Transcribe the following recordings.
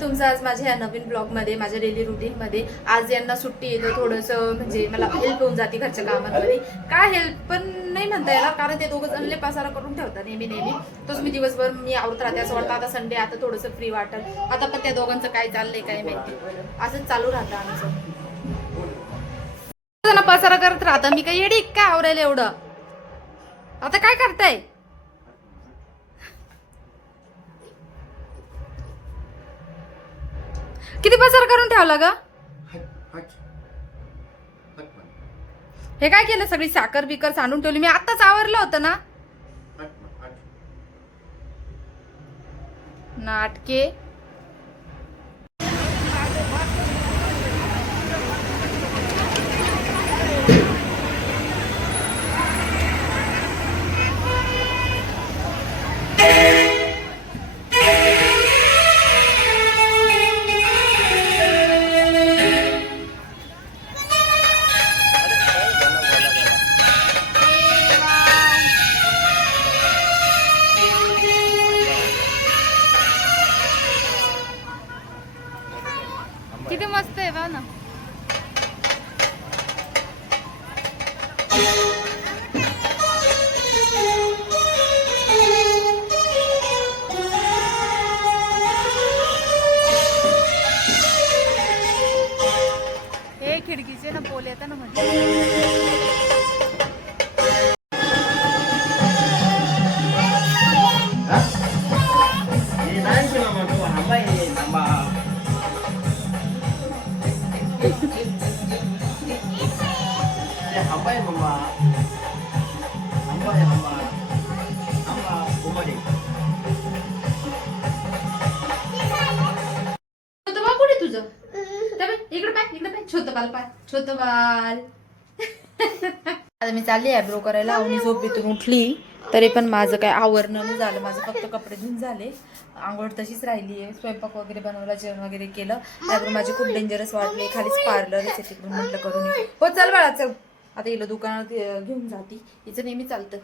तुमचं आज माझ्या या नवीन ब्लॉगमध्ये, माझ्या डेली रुटीनमध्ये. आज यांना सुट्टी येतं, थोडंसं म्हणजे मला हेल्प होऊन जाते घरच्या कामांमध्ये. काय हेल्प पण नाही म्हणता येणार, कारण ते दोघं जण पसारा करून ठेवतात नेहमी. तोच मी दिवसभर मी आवडत राहते. असं वाटतं आता संडे, आता थोडंसं फ्री वाटत. आता पण त्या दोघांचं काय चाललंय काय माहिती, असंच चालू राहतं आमचं. पसारा करत राहता. मी काही येडी काय आवरायला एवढं. आता काय करताय? किती पसार करून ठेवला ग? हे काय केलं? सगळी साखर बिकर सांडून ठेवली. मी आताच आवरलं होतं ना. नाटके. किती मस्त आहे बा ना. हे खिडकीचे ना पोल येतात ना म्हणजे. छोटं बाल. आता मी चालली आयब्रो करायला. आणि झोपेतून उठली तरी पण माझं काय आवरणं नाही झालं. माझं फक्त कपडे धुवून झाले, आंघोळ तशीच राहिली आहे. स्वयंपाक वगैरे बनवला, जेवण वगैरे केलं. आयब्रो माझी खूप डेंजरस वाटले. खालीच पार्लर आहे तिकडून म्हटलं करून येऊ. हो चल बाळा चल. आता हिला दुकानात घेऊन जाते. हिचं नेहमी चालतं,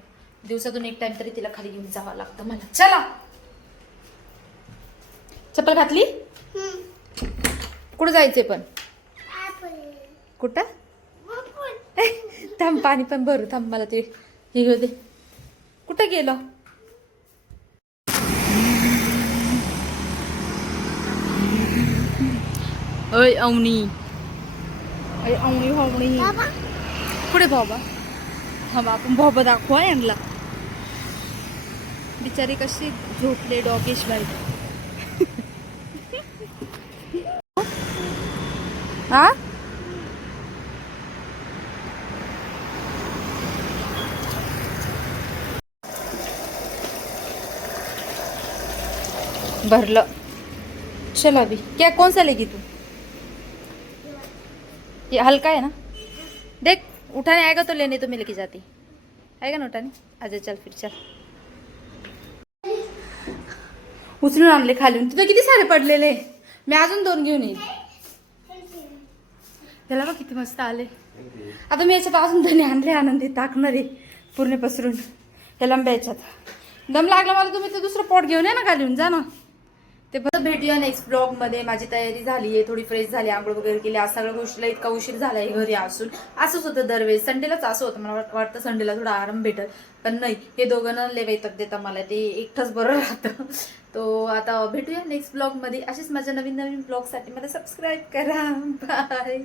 दिवसातून एक टाइम तरी तिला खाली घेऊन जावं लागतं मला. चला. चप्पल घातली? कुठं जायचंय पण? कुठं? थांब पाणी पण भरू. थांब मला ते हे घेऊ दे. कुठं गेलं? अय अवनी, अय अवनी भावणी कुठे बाबा? हा आपण बाबा दाखवा यांना. बिचारी कशी झोपले डॉगेश बाई. हा भरलं. चल अभी क्या कौन सा लेगी तू? ये हल्का है ना, देख उठाने आएगा तो लेने तो मैं लेके जाती. आएगा ना उठाने? आजा चल फिर चल. उचलून आणले खाली. तुझे किती सारे पडलेले. मी अजून 2 घेऊन येईल. त्याला बघ किती मस्त आले. आता मी याच्यात अजून धने आणले. आनंदी टाकणार आहे पूर्ण पसरून. हे लांब्या याच्यात दम लागला मला. तुम्ही ते दुसरं पॉट घेऊन या ना खाली. जा ना. ते परत भेटूया नेक्स्ट ब्लॉग मध्ये. माझी तयारी झाली आहे, थोडी फ्रेश झाली, आंघोळ वगैरे केली. आज सगळ्या गोष्टीला इतका उशीर झाला आहे घरी असून. असंच होतं दरवेळेस. संडेलाच असं होतं. मला वाटतं संडेला थोडा आराम भेटल, पण नाही. हे दोघं न लय वैताग देतात मला. ते एकटंच बरं राहतं. तो आता भेटूया नेक्स्ट ब्लॉग मध्ये. असेच माझ्या नवीन ब्लॉग साठी मला सबस्क्राईब करा. बाय.